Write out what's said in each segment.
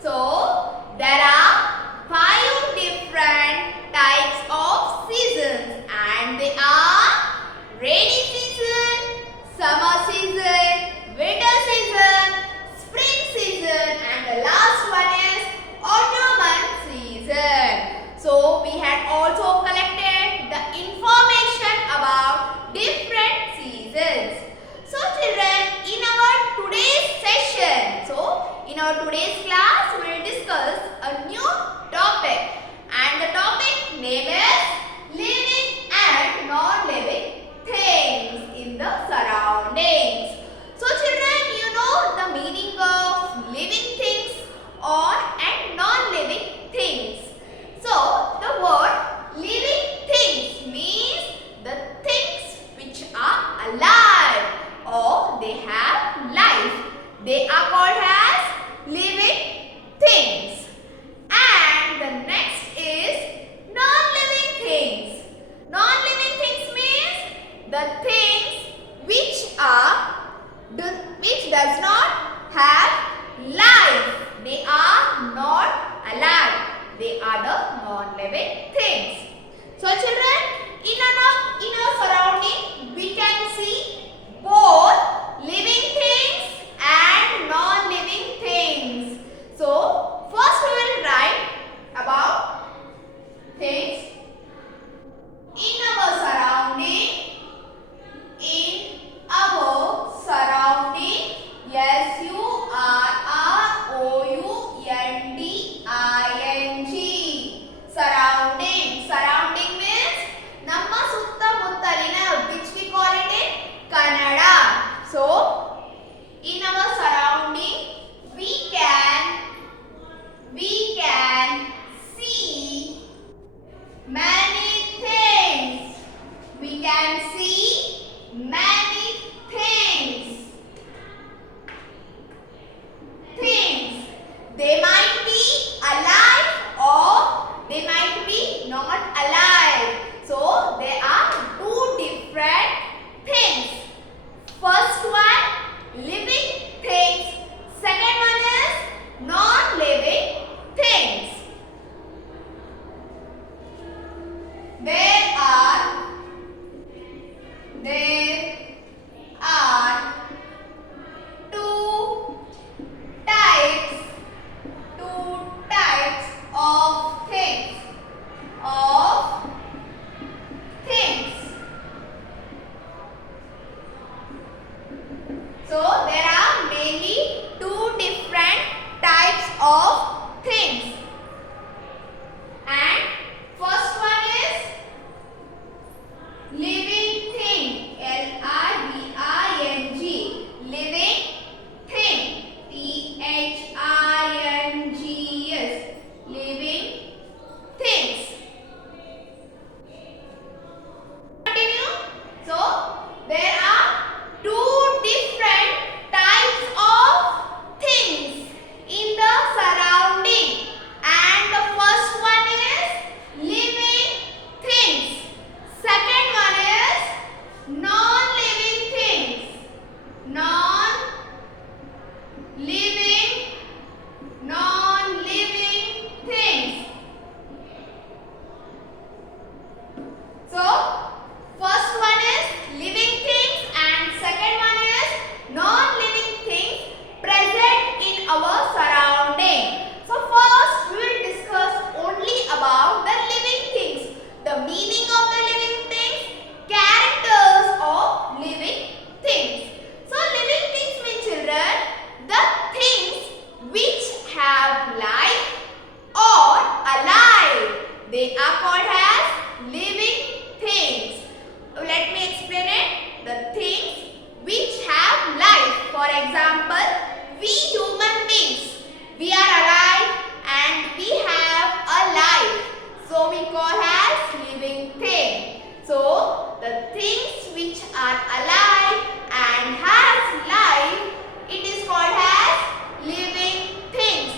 So, there are 5 different types of seasons and they are rainy season, summer season, winter season, spring season and the last one is autumn season. So, we had also collected the information about different seasons. So children, in our today's session, in our today's class, we will discuss a new topic and the topic name is living and non-living things in the surroundings. So children, you know the meaning of living things or and non-living things. So the word living things means the things which are alive or they have life. They are called as living things. And the next is non-living things. Non-living things means the things which does not have life. They are not alive. They are the non-living things. So children, in our surrounding, we can see both living things and non-living things. So, first we will write about things in our surrounding. In our surrounding, SURROUNDING. Surrounding. Surrounding means ನಮ್ಮ ಸುತ್ತಮುತ್ತಲಿನ, which we call it in Kannada. So, in our surrounding, we can see many things. We can see many things. They might be alive or they might be not alive. So, there are two different things. First one, living things. Second one is non-living things. There are two types of things. So there are mainly two different types of things. And first one is living thing. LIVING. Living thing. THINGS. Living things. Continue. So there are two different types of things in the surrounding and the first one is living things. Second one is non-living things. Non-living things. So first one is living things and second one is non-living things present in our surrounding. So first we will discuss only about the living things, the meaning of the living things, characters of living things. So living things mean children, the things which have life or alive. They are called as living things. Let me explain it. The things which have life. For example, we human beings, we are alive and we have a life. So we call as living thing. So the things which are alive and has life, it is called as living things.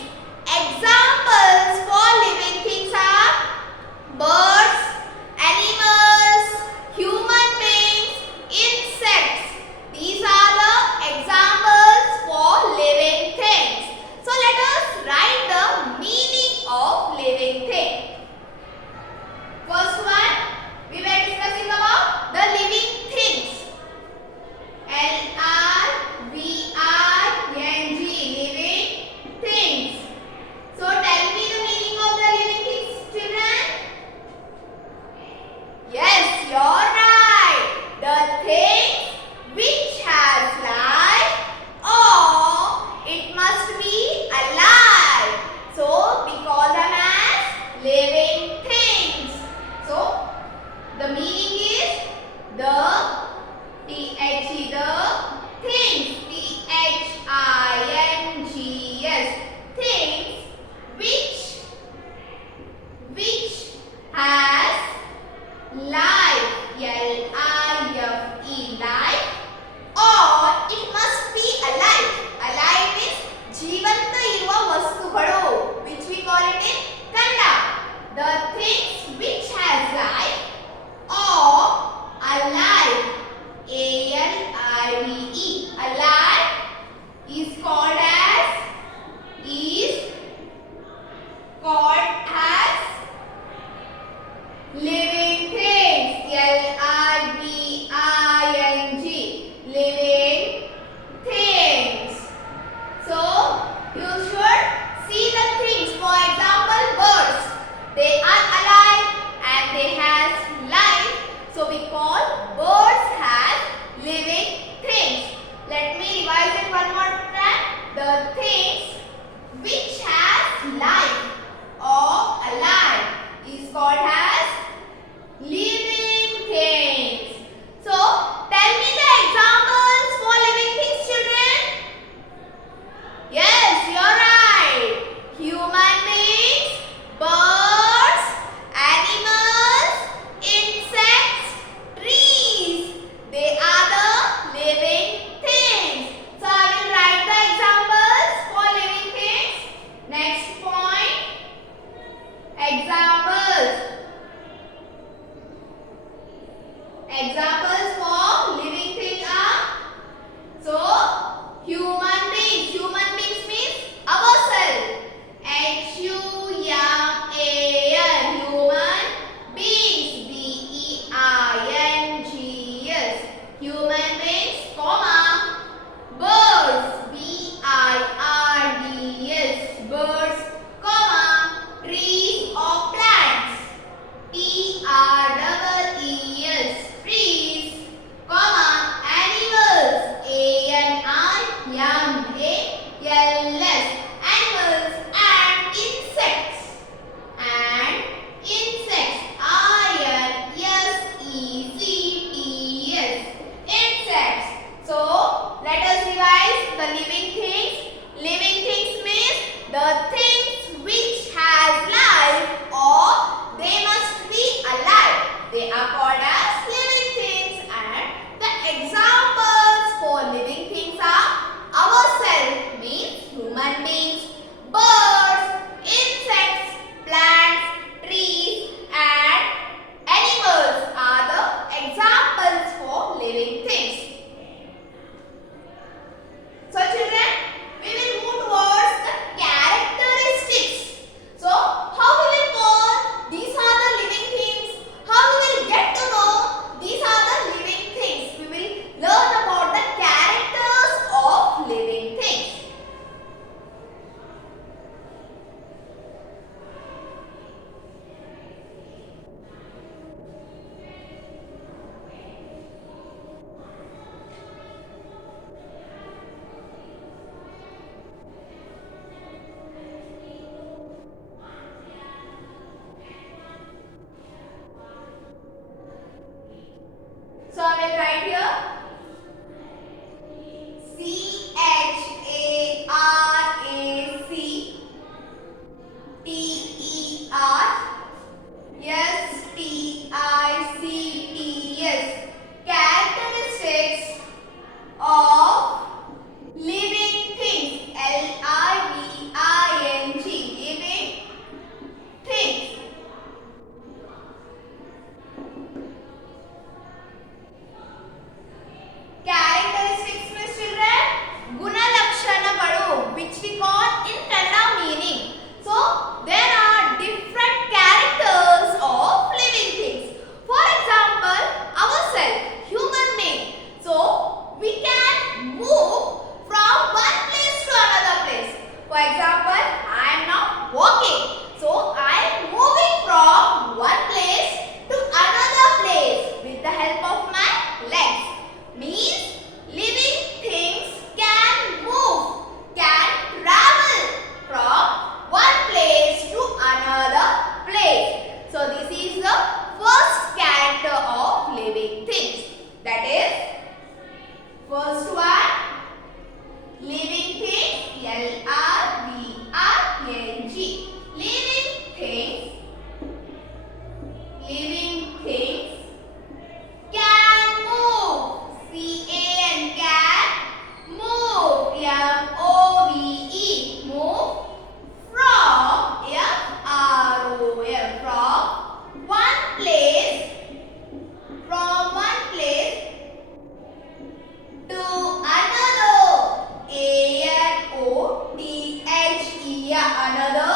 another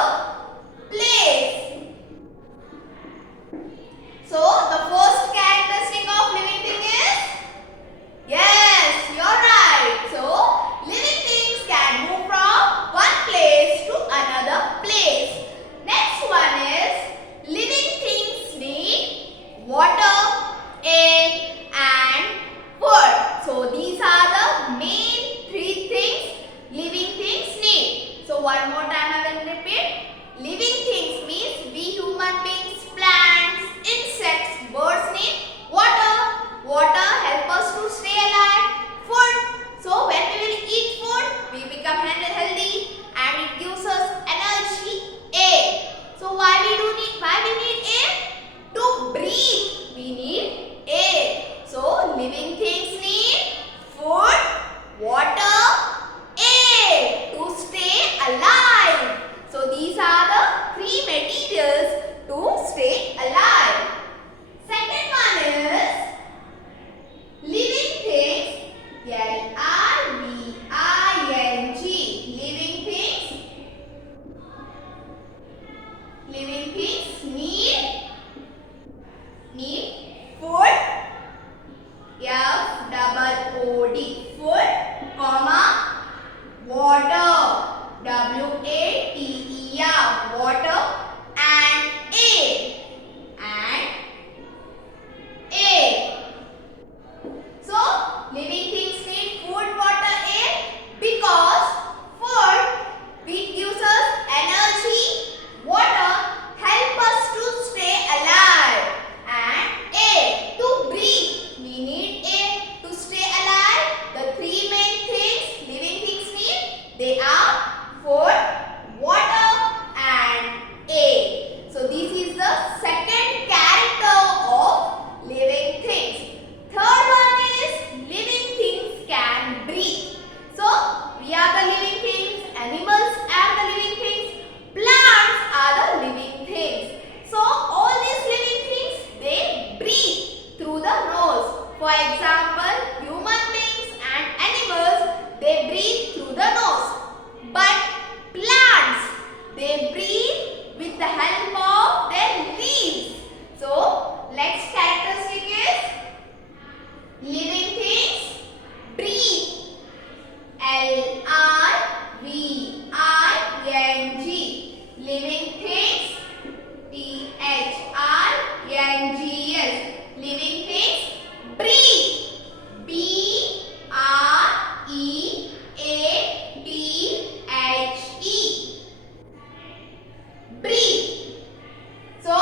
place. So the first characteristic of living thing is, yes, you're right. So living things can move from one place to another place. Next one is, living things need water, air and food. So these are the main three things living things need. So one more time I will repeat. Living things means we human beings, plants, insects, birds need water. Water help us to stay alive. Food. So when we will eat food, we become healthy and it gives us energy. Air. So why we need air? To breathe. We need air. So living things need food, water, air to stay alive. So these are the three materials to stay alive. Second one is living things. Living. Living things. Living things need food. Food, comma, water, water, water and air. So living things need food, water, air because food, it gives us energy, water help us to stay alive and air to breathe. We need air to stay alive. The three main things living things need, they are food, water and air. So this is the second character of living things. Third one is living things can breathe. So we are the living things, animals are the living things, plants are the living things. So all these living things, they breathe through the nose. For example, human beings and animals, they breathe through the nose. But plants, they breathe with the help of their leaves. So next characteristic is living things breathe. Living things, living things breathe. Breathe. So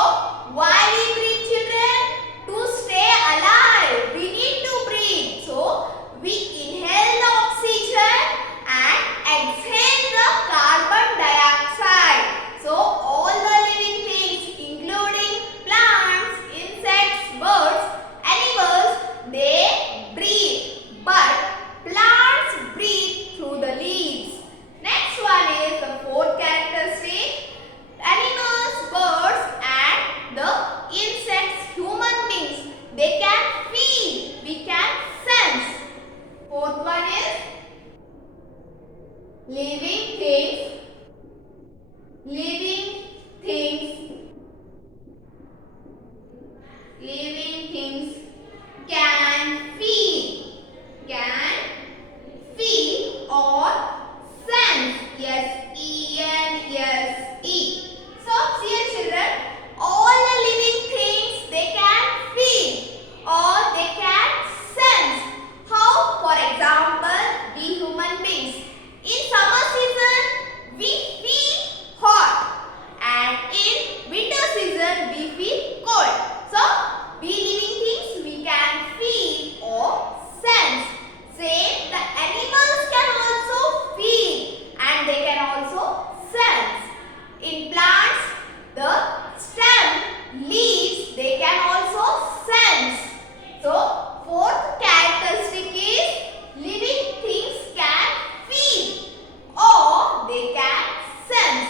why we breathe, children? To stay alive, we need to breathe. So we inhale the oxygen and exhale the carbon dioxide. So all the living things, including plants, insects, birds, animals, they breathe. But plants breathe through the leaves. Next one is the fourth characteristic. Animals, birds and the insects, human beings, they can feel, we can sense. Fourth one is living things. Living things can feel or sense. Yes, E-N-S-E. So here children, all the living things, they can feel or they can sense. How? For example, we human beings, in summer season, we feel hot and in winter season, we feel cold. So, we living things, we can feel or sense. Same, the animals can also feel and they can also sense. In plants, the stem, leaves, they can also sense. So, fourth characteristic is living things can feel or they can sense.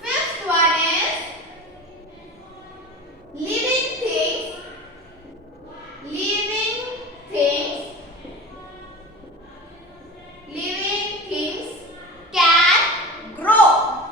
Fifth one is living things can grow.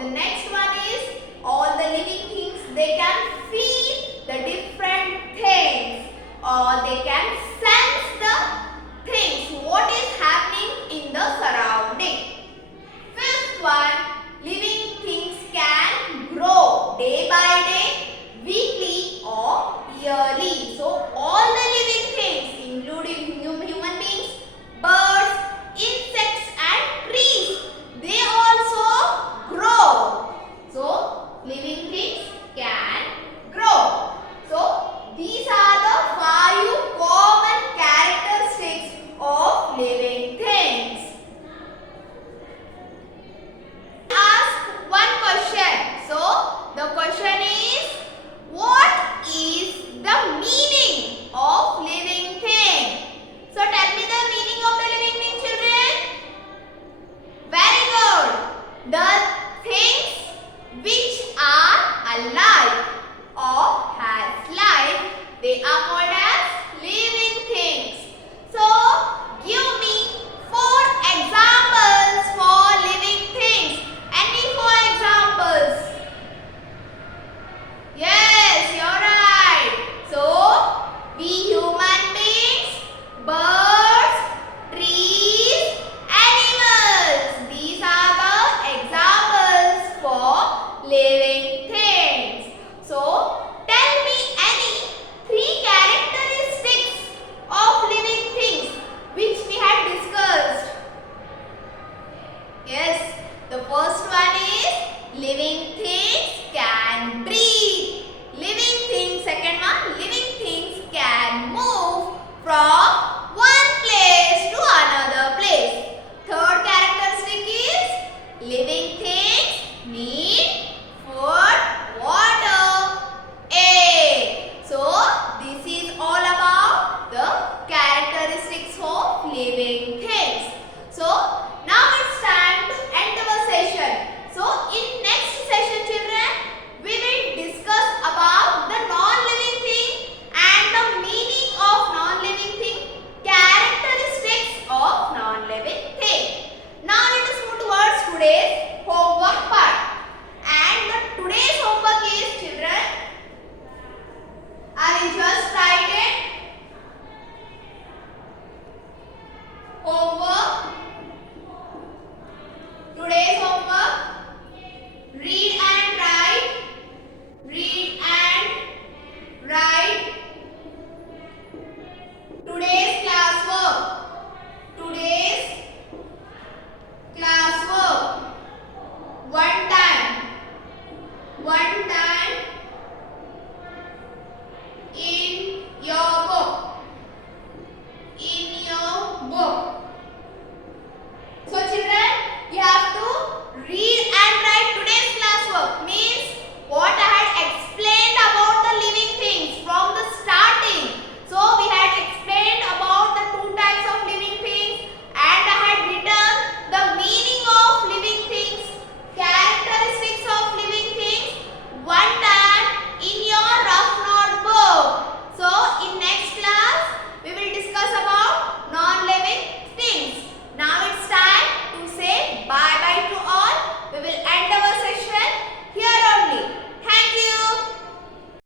the next one is all the living things, they can feel the different things or they can sense the things what is happening in the surrounding. Fifth one, living things can grow day by day, weekly or yearly. So all the living things including human beings, birds, insects and trees, they also grow. So living things can grow. So these are the 5 common characteristics of living things. Ask one question. So the question is, what is the meaning of living thing? So tell me the meaning of the living thing, children. Very good. The things which are alive or has life, they are called as living things. So give me 4 examples for living things. Any 4 examples? Yes, you're right. So we human beings, birds, trees, animals. These are the examples for living